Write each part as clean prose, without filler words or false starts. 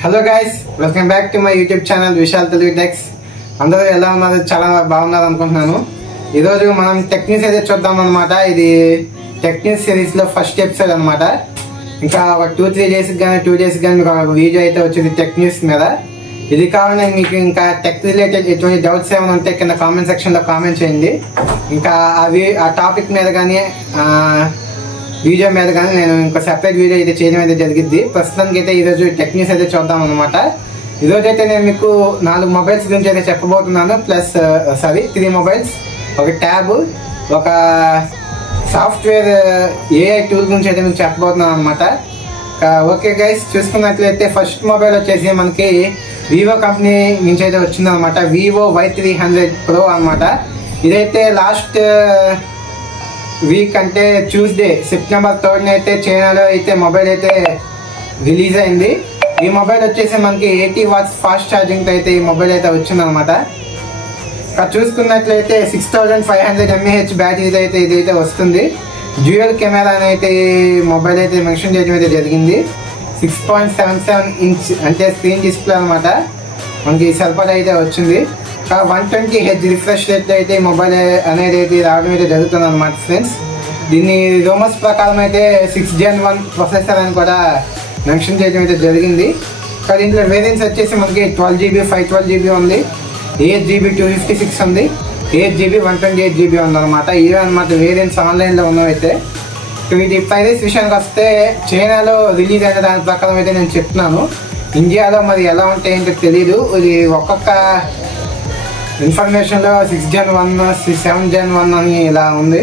Hello guys, welcome back to my YouTube channel Vishal Telugu techs. అందరూ ఎలా ఉన్నారు? చాలా బాగున్నారు అనుకుంటున్నాను. ఈరోజు మనం టెక్ న్యూస్ అయితే చూద్దాం అనమాట. ఇది టెక్ న్యూస్ సిరీస్ లో ఫస్ట్ ఎపిసోడ్ అనమాట. ఇంకా ఒక 2-3 డేస్ కానీ 2 డేస్ కానీ మీకు ఒక వీడియో అయితే వచ్చింది టెక్ న్యూస్ మీద. ఇది కావాలని మీకు ఇంకా టెక్ రిలేటెడ్ ఎటువంటి డౌట్స్ ఏమైనా ఉంటే కింద కామెంట్ సెక్షన్ లో కామెంట్ చేయండి. ఇంకా ఆ టాపిక్ మీద కానీ వీడియో మీద కానీ నేను ఇంకా సెపరేట్ వీడియో అయితే చేయడం అయితే జరిగింది. ప్రస్తుతానికి అయితే ఈరోజు టెక్ న్యూస్ అయితే చూద్దాం అనమాట. ఈరోజు అయితే నేను మీకు 4 మొబైల్స్ గురించి అయితే చెప్పబోతున్నాను. ప్లస్ 3 మొబైల్స్, ఒక ట్యాబ్, ఒక సాఫ్ట్వేర్ ఏఐ టూల్ గురించి అయితే మీకు చెప్పబోతున్నాను అనమాట. ఓకే గైస్, చూసుకున్నట్లయితే ఫస్ట్ మొబైల్ వచ్చేసి మనకి వివో కంపెనీ నుంచి అయితే వచ్చింది అనమాట. వివో Y300 Pro అనమాట. ఇదైతే లాస్ట్ వీక్ అంటే ట్యూస్డే September 3rd అయితే చైనాలో అయితే మొబైల్ అయితే రిలీజ్ అయింది. ఈ మొబైల్ వచ్చేసి మనకి 80 watts ఫాస్ట్ ఛార్జింగ్ అయితే ఈ మొబైల్ అయితే వచ్చింది అనమాట. చూసుకున్నట్లయితే 6500 mAh బ్యాటరీ అయితే ఇదైతే వస్తుంది. డ్యూయల్ కెమెరా అయితే మొబైల్ అయితే మెన్షన్ చేయడం అయితే జరిగింది. 6.77 inch అంటే స్క్రీన్ డిస్ప్లే అనమాట. మనకి సరిపడా అయితే వచ్చింది. 120 Hz రిఫ్రెష్ రేట్ అయితే ఈ మొబైల్ అనేది అయితే రావడం అయితే జరుగుతుంది అనమాట ఫ్రెండ్స్. దీన్ని రూమర్స్ ప్రకారం అయితే 6th Gen 1 ప్రొసెసర్ అని కూడా మెన్షన్ చేయడం అయితే జరిగింది. దీంట్లో వేరియంట్స్ వచ్చేసి మనకి 12GB 512GB ఉంది, 8GB 256 ఉంది, 8GB 128GB ఉంది అనమాట. ఇవే అనమాట వేరియంట్స్ ఆన్లైన్లో ఉన్నవైతే. వీటి ప్రైస్ విషయానికి వస్తే చైనాలో రిలీజ్ అయిన దాని ప్రకారం అయితే నేను చెప్తున్నాను. ఇండియాలో మరి ఎలా ఉంటాయంటే తెలీదు. ఇది ఒక్కొక్క ఇన్ఫర్మేషన్లో 6th Gen 1, 7th Gen 1 అని ఇలా ఉంది.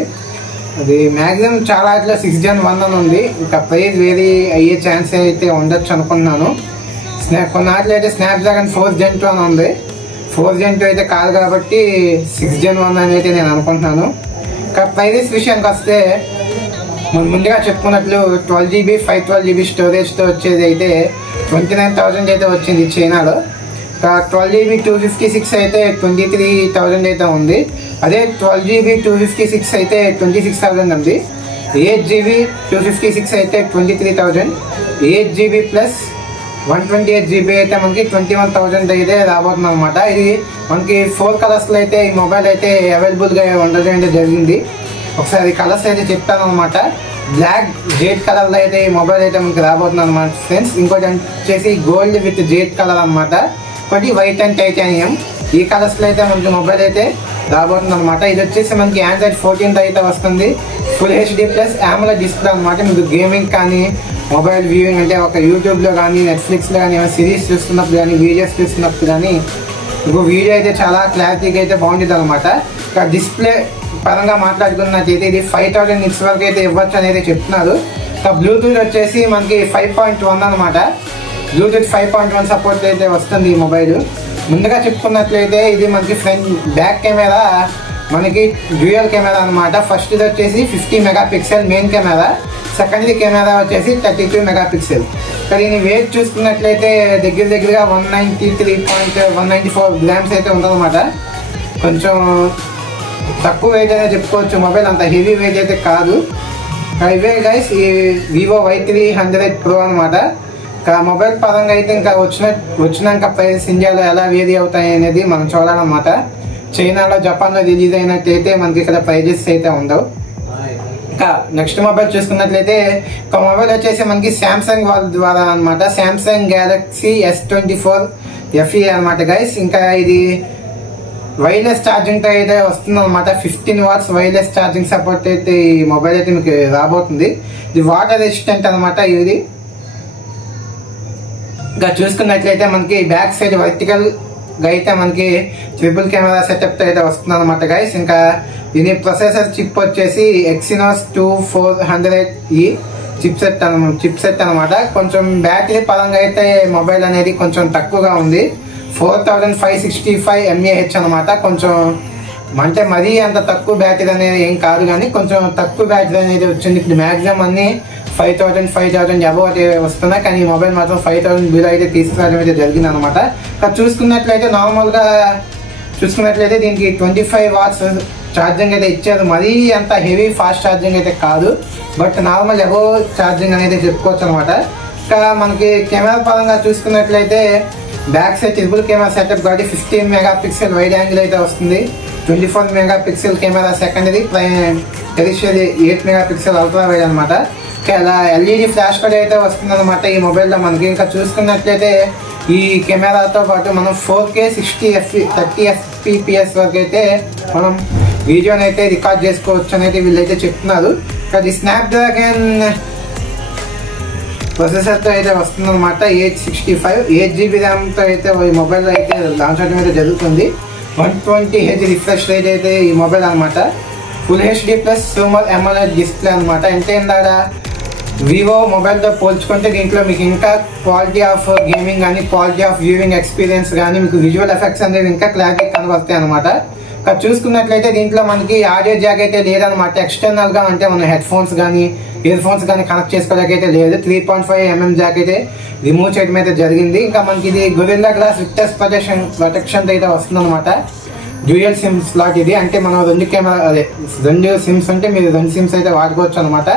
అది మ్యాక్సిమం చాలా ఇట్లా 6th Gen 1 అని ఉంది. ఇంకా ప్రైస్ వేరీ అయ్యే ఛాన్స్ అయితే ఉండొచ్చు అనుకుంటున్నాను. కొన్నాటిలో అయితే స్నాప్డ్రాగన్ 4th Gen 2 అని ఉంది. 4th Gen 2 అయితే కాదు కాబట్టి 6th Gen 1 అని అయితే నేను అనుకుంటున్నాను. ఇంకా ప్రైస్ విషయానికి వస్తే ముందుగా చెప్పుకున్నట్లు 12GB 512GB స్టోరేజ్తో వచ్చేది అయితే 29,000 అయితే వచ్చింది చైనాలో. 12GB 256 అయితే 23,000 అయితే ఉంది. అదే 12GB 256 అయితే 26,000 ఉంది. 8GB 256 అయితే 23,000, 8GB ప్లస్ 128GB అయితే మనకి 21,000 అయితే రాబోతుంది అనమాట. ఇది మనకి 4 కలర్స్లో అయితే ఈ మొబైల్ అయితే అవైలబుల్గా ఉండడం అయితే జరిగింది. ఒకసారి కలర్స్ అయితే చెప్తాను అనమాట. బ్లాక్ జేడ్ కలర్లో అయితే ఈ మొబైల్ అయితే మనకి రాబోతుంది అనమాట ఫ్రెండ్స్. ఇంకోటి వచ్చేసి గోల్డ్ విత్ జేడ్ కలర్ అనమాట. ఒకటి వైట్ అండ్ టైటానియం. ఈ కలర్స్లో అయితే మనకి మొబైల్ అయితే రాబోతుంది అనమాట. ఇది వచ్చేసి మనకి Android 14 అయితే వస్తుంది. Full HD plus AMOLED display అనమాట. మీకు గేమింగ్ కానీ మొబైల్ వ్యూయింగ్ అంటే ఒక యూట్యూబ్లో కానీ నెట్ఫ్లిక్స్లో కానీ ఏమైనా సిరీస్ చూస్తున్నప్పుడు కానీ వీడియోస్ చూస్తున్నప్పుడు కానీ మీకు వీడియో అయితే చాలా క్లారిటీగా అయితే బాగుంటుంది అనమాట. ఇంకా డిస్ప్లే పరంగా మాట్లాడుకున్నట్టయితే ఇది 5000 nits వరకు అయితే ఇవ్వచ్చు అనేది చెప్తున్నారు. ఇంకా బ్లూటూత్ వచ్చేసి మనకి 5.1 అనమాట. బ్లూటూత్ 5.1 సపోర్ట్ అయితే వస్తుంది ఈ మొబైల్. ముందుగా చెప్పుకున్నట్లయితే ఇది మనకి ఫ్రంట్ బ్యాక్ కెమెరా మనకి డ్యూయల్ కెమెరా అనమాట. ఫస్ట్ ఇది వచ్చేసి 50 MP main camera, secondary camera వచ్చేసి 32 MP. దీని వెయిట్ చూసుకున్నట్లయితే దగ్గరగా 194 grams అయితే ఉంటుందన్నమాట. కొంచెం తక్కువ వెయిట్ అయితే చెప్పుకోవచ్చు. మొబైల్ అంత హెవీ వెయిట్ అయితే కాదు. ఇవే గైస్ ఈ వివో Y300 Pro అనమాట. మొబైల్ పరంగా అయితే ఇంకా వచ్చినాక ప్రైస్ ఇండియాలో ఎలా వేరీ అవుతాయి అనేది మనం చూడాలన్నమాట. చైనాలో జపాన్లో రిలీజ్ అయినట్టయితే మనకి ఇక్కడ ప్రైజెస్ అయితే ఉండవు. ఇంకా నెక్స్ట్ మొబైల్ చూసుకున్నట్లయితే ఒక మొబైల్ వచ్చేసి మనకి శాంసంగ్ వాళ్ళ ద్వారా అనమాట. శాంసంగ్ Galaxy S24 FE అనమాట గైస్. ఇంకా ఇది వైర్లెస్ ఛార్జింగ్ అయితే వస్తుంది అనమాట. 15 watts వైర్లెస్ ఛార్జింగ్ సపోర్ట్ అయితే ఈ మొబైల్ అయితే మీకు రాబోతుంది. ఇది వాటర్ రెసిస్టెంట్ అనమాట. ఇది ఇంకా చూసుకున్నట్లయితే మనకి బ్యాక్ సైడ్ వర్టికల్ గా అయితే మనకి ట్రిపుల్ కెమెరా సెటప్ అయితే వస్తుంది అనమాట గైస్. ఇంకా దీని ప్రొసెసర్ చిప్ వచ్చేసి Exynos 2400E చిప్ సెట్ అనమాట. కొంచెం బ్యాటరీ పరంగా అయితే మొబైల్ అనేది కొంచెం తక్కువగా ఉంది. 4565 mAh అనమాట. కొంచెం అంటే మరీ అంత తక్కువ బ్యాటరీ అనేది ఏం కాదు, కానీ కొంచెం తక్కువ బ్యాటరీ అనేది వచ్చింది. ఇప్పుడు మ్యాక్సిమం అన్ని 5000 అబౌవ్ అయితే వస్తున్నాయి, కానీ ఈ మొబైల్ మాత్రం 5000 బిలో అయితే తీసుకురావడం అయితే జరిగింది అనమాట. చూసుకున్నట్లయితే నార్మల్గా చూసుకున్నట్లయితే దీనికి 25 watts ఛార్జింగ్ అయితే ఇచ్చారు. మరీ అంత హెవీ ఫాస్ట్ ఛార్జింగ్ అయితే కాదు, బట్ నార్మల్ అబౌవ్ ఛార్జింగ్ అనేది చెప్పుకోవచ్చు అనమాట. ఇంకా మనకి కెమెరా పరంగా చూసుకున్నట్లయితే back side triple camera setup కాబట్టి 15 మెగాపిక్సెల్ వైడ్ యాంగిల్ అయితే వస్తుంది. 24 megapixel camera secondary, tertiary 8 megapixel ultra wide అనమాట. ఇలా ఎల్ఈడి ఫ్లాష్ కూడా అయితే వస్తుంది అనమాట ఈ మొబైల్లో మనకి. ఇంకా చూసుకున్నట్లయితే ఈ కెమెరాతో పాటు మనం 4K 30 FPS వరకు అయితే మనం వీడియోని అయితే రికార్డ్ చేసుకోవచ్చు అనేది వీళ్ళైతే చెప్తున్నారు. అది స్నాప్డ్రాగన్ ప్రొసెసర్తో అయితే వస్తుందన్నమాట. 865 8GB ర్యామ్తో అయితే ఈ మొబైల్లో అయితే లాంచ్ అవడం అయితే జరుగుతుంది. 120Hz రిఫ్రెష్ రేట్ అయితే ఈ మొబైల్ అనమాట. Full HD plus super AMOLED display అనమాట. అంటే ఇందాక వివో మొబైల్తో పోల్చుకుంటే దీంట్లో మీకు ఇంకా క్వాలిటీ ఆఫ్ గేమింగ్ కానీ క్వాలిటీ ఆఫ్ వ్యూవింగ్ ఎక్స్పీరియన్స్ కానీ మీకు విజువల్ ఎఫెక్ట్స్ అనేవి ఇంకా క్లారిటీ కనబడతాయి అనమాట. ఇక్కడ చూసుకున్నట్లయితే దీంట్లో మనకి ఆడియో జాక్ అయితే లేదనమాట. ఎక్స్టర్నల్ గా అంటే మనం హెడ్ ఫోన్స్ కానీ ఇయర్ ఫోన్స్ కానీ కనెక్ట్ చేసుకోవడానికి లేదు. 3.5mm జాక్ అయితే రిమూవ్ చేయడం అయితే జరిగింది. ఇంకా మనకి ఇది గొరిల్లా గ్లాస్ విక్టర్స్ ప్రొటెక్షన్ అయితే వస్తుంది అనమాట. డ్యూయల్ సిమ్ స్లాట్ ఇది. అంటే మనం రెండు సిమ్స్ ఉంటే మీరు 2 సిమ్స్ అయితే వాడుకోవచ్చు అనమాట.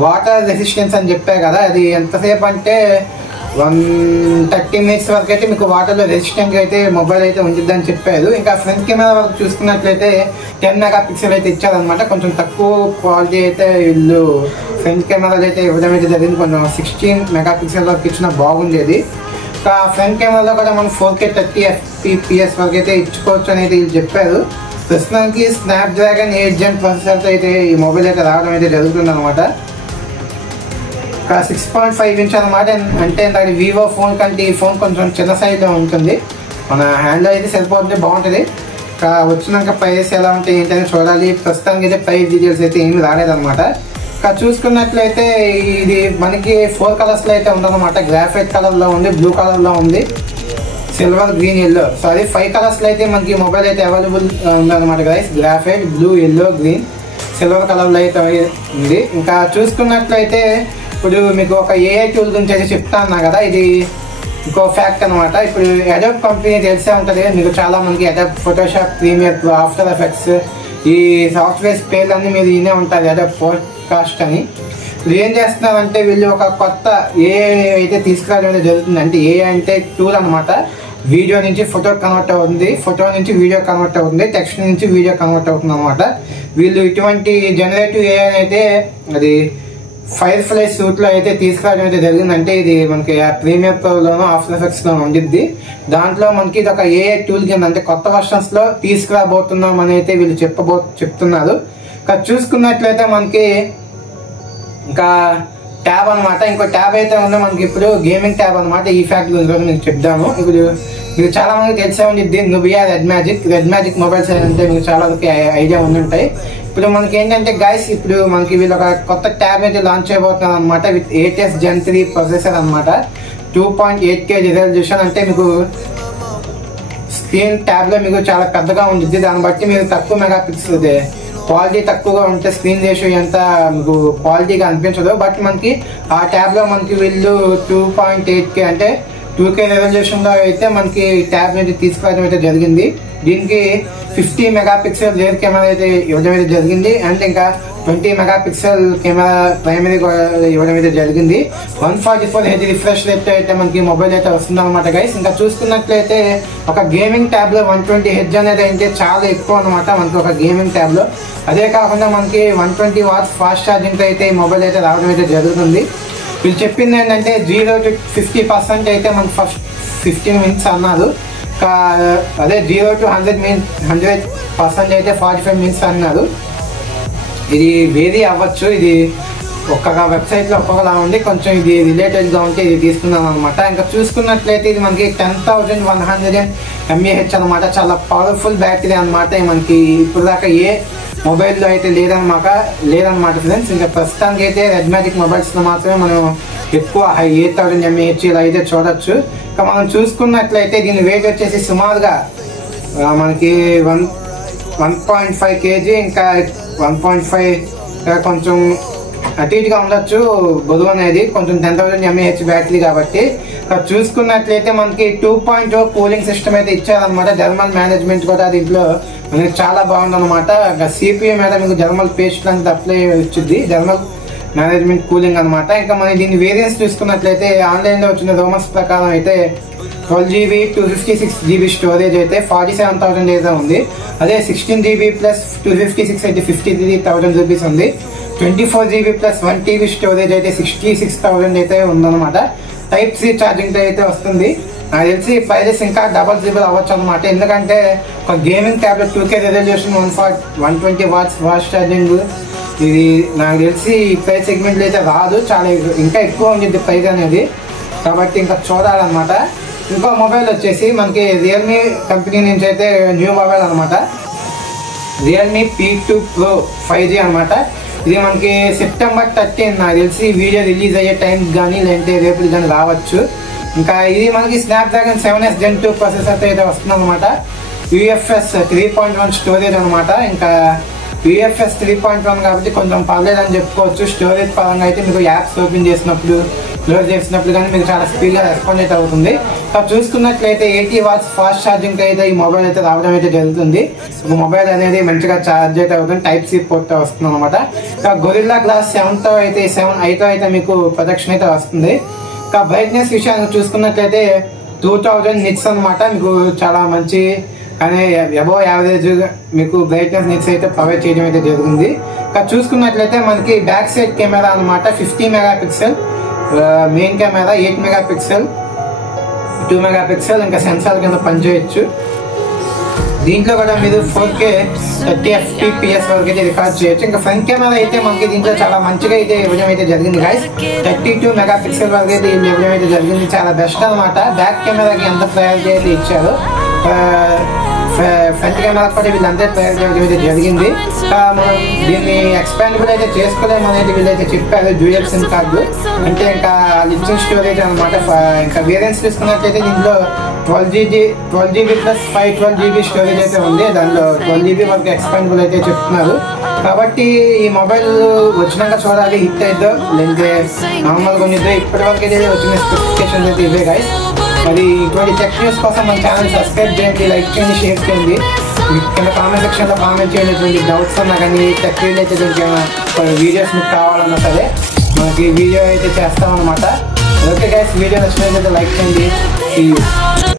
వాటర్ రెసిస్టెన్స్ అని చెప్పే కదా, అది ఎంతసేపు అంటే 130 minutes వరకు అయితే మీకు వాటర్లో రెసిస్టెంట్ అయితే మొబైల్ అయితే ఉంటుంది అని చెప్పారు. ఇంకా ఫ్రంట్ కెమెరా వరకు చూసుకున్నట్లయితే 10 మెగాపిక్సెల్ అయితే ఇచ్చారనమాట. కొంచెం తక్కువ క్వాలిటీ అయితే వీళ్ళు ఫ్రంట్ కెమెరాలు అయితే ఇవ్వడం అయితే జరిగింది. కొంచెం 16 మెగాపిక్సెల్ వరకు ఇచ్చిన బాగుండేది. ఇంకా ఫ్రంట్ కెమెరాలో కూడా మనం 4K 30 FPS వరకు అయితే ఇచ్చుకోవచ్చు అనేది వీళ్ళు చెప్పారు. ప్రస్తుతానికి స్నాప్డ్రాగన్ 8 Gen ప్రాసెసర్తో అయితే ఈ మొబైల్ అయితే రావడం అయితే జరుగుతుంది అనమాట. 6.5 inch అనమాట. అంటే దాని వివో ఫోన్ కంటే ఈ ఫోన్ కొంచెం చిన్న సైజ్లో ఉంటుంది. మన హ్యాండ్లో అయితే సరిపోతుంది, బాగుంటుంది. వచ్చినాక ప్రైస్ ఎలా ఉంటాయి ఏంటని చూడాలి. ప్రస్తుతానికి అయితే ప్రైస్ డీటెయిల్స్ అయితే ఏమి రాలేదన్నమాట. ఇంకా చూసుకున్నట్లయితే ఇది మనకి 4 కలర్స్లో అయితే ఉందన్నమాట. గ్రాఫైట్ కలర్లో ఉంది, బ్లూ కలర్లో ఉంది, సిల్వర్, గ్రీన్, ఎల్లో. సారీ 5 కలర్స్లో అయితే మనకి మొబైల్ అయితే అవైలబుల్ ఉందన్నమాట guys. Graphite, blue, yellow, green, silver కలర్లో అయితే ఉంది. ఇంకా చూసుకున్నట్లయితే ఇప్పుడు మీకు ఒక ఏఐ టూల్ గురించి అయితే చెప్తా ఉన్నా కదా, ఇది ఇంకో ఫ్యాక్ట్ అనమాట. ఇప్పుడు అడోబ్ కంపెనీ తెలిసే ఉంటుంది మీకు చాలా మందికి. Adobe Photoshop, premiere pro, after effects, ఈ సాఫ్ట్వేర్స్ పేర్లన్నీ మీరు వినే ఉంటుంది, అడోబ్ పోడ్కాస్ట్ అని. ఇప్పుడు ఏం చేస్తున్నారంటే వీళ్ళు ఒక కొత్త ఏఐ అయితే తీసుకురావడం జరుగుతుంది. అంటే ఏఐ అంటే టూల్ అనమాట. వీడియో నుంచి ఫోటో కన్వర్ట్ అవుతుంది, ఫోటో నుంచి వీడియో కన్వర్ట్ అవుతుంది, టెక్స్ట్ నుంచి వీడియో కన్వర్ట్ అవుతుంది అనమాట. వీళ్ళు ఇటువంటి జనరేటివ్ ఏఐ అయితే అది ఫైర్ఫ్లై సూట్లో అయితే తీసుకురావడం అయితే జరిగింది. అంటే ఇది మనకి ప్రీమియర్ ప్రోలోనో ఆఫ్టర్ ఎఫెక్ట్స్ లోనో ఉండిద్ది. దాంట్లో మనకి ఇది ఒక ఏఐ టూల్ కింద అంటే కొత్త వర్షన్స్ లో తీసుకురాబోతున్నాం అని అయితే వీళ్ళు చెప్తున్నారు. ఇంకా చూసుకున్నట్లయితే మనకి ఇంకా ట్యాబ్ అనమాట. ఇంకో ట్యాబ్ అయితే ఉందో మనకి ఇప్పుడు గేమింగ్ ట్యాబ్ అనమాట. ఈ ఫ్యాక్ట్ గురించి కూడా మీకు చెప్తాము. ఇప్పుడు మీకు చాలా మంది తెలిసే ఉండిద్ది నుబియా రెడ్ మ్యాజిక్ మొబైల్స్ అంటే మీకు చాలా ఐడియా ఉండి ఉంటాయి. ఇప్పుడు మనకి ఏంటంటే గైస్, ఇప్పుడు మనకి వీళ్ళు ఒక కొత్త ట్యాబ్ అయితే లాంచ్ చేయబోతున్నారు అనమాట. విత్ 8S Gen 3 ప్రొసెసర్ అనమాట. 2.8K resolution. అంటే మీకు స్క్రీన్ ట్యాబ్ లో మీకు చాలా పెద్దగా ఉంటుంది. దాన్ని బట్టి మీరు తక్కువ మెగాపిక్సెల్ క్వాలిటీ తక్కువగా ఉంటే స్క్రీన్ రేషియో ఎంత మీకు క్వాలిటీగా అనిపించదు. బట్ మనకి ఆ ట్యాబ్ లో మనకి వీళ్ళు 2.8K అంటే 2K రెజల్యూషన్ లో అయితే మనకి ట్యాబ్ అయితే తీసుకురావడం అయితే జరిగింది. దీనికి 50 మెగాపిక్సెల్ రేర్ కెమెరా అయితే ఇవ్వడం అయితే జరిగింది. అండ్ ఇంకా 20 మెగాపిక్సెల్ కెమెరా ప్రైమరీ ఇవ్వడం అయితే జరిగింది. 144Hz రిఫ్రెష్ రేట్ అయితే మనకి మొబైల్ అయితే వస్తుంది అనమాట గైస్. ఇంకా చూసుకున్నట్లయితే ఒక గేమింగ్ ట్యాబ్ లో 120Hz అనేది అయితే చాలా ఎక్కువ అనమాట మనకి ఒక గేమింగ్ ట్యాబ్ లో. అదే కాకుండా మనకి 120 watts ఫాస్ట్ ఛార్జింగ్ అయితే ఈ మొబైల్ అయితే రావడం అయితే జరుగుతుంది. వీళ్ళు చెప్పింది ఏంటంటే 0 to 50% అయితే మనకి ఫస్ట్ 15 minutes అన్నారు. అదే 0 to 100% అయితే 45 minutes అన్నారు. ఇది వేరీ అవ్వచ్చు. ఇది ఒక్కొక్క వెబ్సైట్లో ఒక్కొక్కలా ఉంది. కొంచెం ఇది రిలేటెడ్గా ఉంటే ఇది తీసుకున్నాం అనమాట. ఇంకా చూసుకున్నట్లయితే ఇది మనకి 10,100 mAh అనమాట. చాలా పవర్ఫుల్ బ్యాటరీ అనమాట. మనకి ఇప్పుడు దాకా ఏ మొబైల్లో అయితే లేదనమాట ఫ్రెండ్స్. ఇంకా ప్రస్తుతానికి అయితే రెడ్ మ్యాజిక్ మొబైల్స్లో మాత్రమే మనం ఎక్కువ 8,000 mAh ఇలా అయితే చూడొచ్చు. ఇంకా మనం చూసుకున్నట్లయితే దీని వెయిట్ వచ్చేసి సుమారుగా మనకి 1.5 kg, ఇంకా 1.5 కొంచెం అటు ఇటుగా ఉండొచ్చు బరువు అనేది. కొంచెం 10,000 mAh బ్యాటరీ కాబట్టి. చూసుకున్నట్లయితే మనకి 2.0 కూలింగ్ సిస్టమ్ అయితే ఇచ్చారనమాట. థర్మల్ మేనేజ్మెంట్ కూడా దీంట్లో మనకి చాలా బాగుందన్నమాట. CPU మీద మీకు థర్మల్ పేస్ట్ అనేది అప్లై వచ్చింది. థర్మల్ మేనేజ్మెంట్ కూలింగ్ అనమాట. ఇంకా మనం దీని వేరియంట్స్ చూసుకున్నట్లయితే ఆన్లైన్లో వచ్చిన రూమర్స్ ప్రకారం అయితే 12GB 256GB స్టోరేజ్ అయితే 47,000 అయితే ఉంది. అదే 16GB ప్లస్ 256 అయితే 53,000 రూపీస్ ఉంది. 24GB ప్లస్ 1TB స్టోరేజ్ అయితే 66,000 అయితే ఉందన్నమాట. టైప్ సి ఛార్జింగ్ అయితే వస్తుంది. నాకు తెలిసి ప్రైజెస్ ఇంకా డబల్ ట్రిపుల్ అవ్వచ్చు అనమాట. ఎందుకంటే ఒక gaming tablet 2K resolution 120 watts fast charging, ఇది నాకు తెలిసి ఈ ప్రైస్ సెగ్మెంట్లో అయితే రాదు. చాలా ఇంకా ఎక్కువ ఉంటుంది ప్రైస్ అనేది, కాబట్టి ఇంకా చూడాలన్నమాట. ఇంకో మొబైల్ వచ్చేసి మనకి రియల్మీ కంపెనీ నుంచి అయితే న్యూ మొబైల్ అనమాట. రియల్మీ P2 Pro 5G అనమాట. ఇది మనకి సెప్టెంబర్ 13 నాకు తెలిసి వీడియో రిలీజ్ అయ్యే టైంకి కానీ లేదంటే రేపు కానీ రావచ్చు. ఇంకా ఇది మనకి స్నాప్డ్రాగన్ 7S Gen 2 ప్రాసెసర్ అయితే వస్తుంది అనమాట. UFS 3.1 స్టోరేజ్ అనమాట. ఇంకా UFS 3.1 కాబట్టి కొంచెం పర్లేదని చెప్పుకోవచ్చు. స్టోరేజ్ పరంగా అయితే మీకు యాప్స్ ఓపెన్ చేసినప్పుడు క్లోజ్ చేసినప్పుడు కానీ మీకు చాలా స్పీడ్గా రెస్పాండ్ అయితే అవుతుంది. చూసుకున్నట్లయితే 80 వాట్స్ ఫాస్ట్ ఛార్జింగ్ అయితే ఈ మొబైల్ అయితే రావడం అయితే జరుగుతుంది. ఒక మొబైల్ అనేది మంచిగా ఛార్జ్ అయితే అవుతుంది. టైప్ సి పోర్ట్ వస్తుంది అనమాట. గొరిల్లా గ్లాస్ 7తో అయితే 7i అయితే మీకు ప్రొటెక్షన్ అయితే వస్తుంది. ఇంకా బ్రైట్నెస్ విషయాన్ని చూసుకున్నట్లయితే 2000 నిట్స్ అనమాట. మీకు చాలా మంచి కానీ అబోవ్ యావరేజ్ మీకు బ్రైట్నెస్ నిట్స్ అయితే ప్రొవైడ్ చేయడం అయితే జరుగుతుంది. ఇంకా చూసుకున్నట్లయితే మనకి బ్యాక్ సైడ్ కెమెరా అనమాట 50 megapixel, main camera 8 megapixel, 2 megapixel ఇంకా సెన్సార్ కింద పనిచేయచ్చు. దీంట్లో కూడా మీరు 4K 30 FPS వరకు అయితే రికార్డ్ చేయొచ్చు. ఇంకా ఫ్రంట్ కెమెరా అయితే మనకి దీంట్లో చాలా మంచిగా అయితే ఇవ్వడం అయితే జరిగింది గైస్. 32 మెగాపిక్సెల్ వరకు అయితే ఇవ్వడం అయితే జరిగింది. చాలా బెస్ట్ అనమాట. బ్యాక్ కెమెరాకి ఎంత ప్రయారిటీ అయితే ఇచ్చారు, ఫ్రంట్ కెమెరా కూడా వీళ్ళంతా ప్రయారిటీ ఇవ్వడం అయితే జరిగింది. మనం దీన్ని ఎక్స్పాండబుల్ అయితే చేసుకోలేము అనేది వీళ్ళైతే చెప్పారు. డ్యూయల్ సిమ్ కార్డు అంటే ఇంకా లిమిటెడ్ స్టోరేజ్ అనమాట. ఇంకా వేరియంట్స్ తీసుకున్నట్లయితే దీంట్లో 12GB ప్లస్ 512GB స్టోరేజ్ అయితే ఉంది. దాంట్లో 12GB వరకు ఎక్స్పాండబుల్ అయితే చెప్తున్నారు. కాబట్టి ఈ మొబైల్ వచ్చినాక చూడాలి హిట్ అయిద్దో లేదంటే నార్మల్గా ఉండిద్దో. ఇప్పటి వరకు అయితే వచ్చిన స్పెసిఫికేషన్స్ అయితే ఇవే గైస్. మరి ఇటువంటి టెక్ న్యూస్ కోసం మన ఛానల్ సబ్స్క్రైబ్ చేయండి, లైక్ చేయండి, షేర్ చేయండి. కింద కామెంట్ సెక్షన్లో కామెంట్ చేయండి. ఇటువంటి డౌట్స్ ఉన్నా కానీ టెక్ రిలేటెడ్ ఇంకేమైనా వీడియోస్ మీకు కావాలన్నా సరే మనకి వీడియో అయితే చేస్తామన్నమాట. ఓకే గైస్, వీడియో నచ్చినట్లయితే లైక్ చేయండి.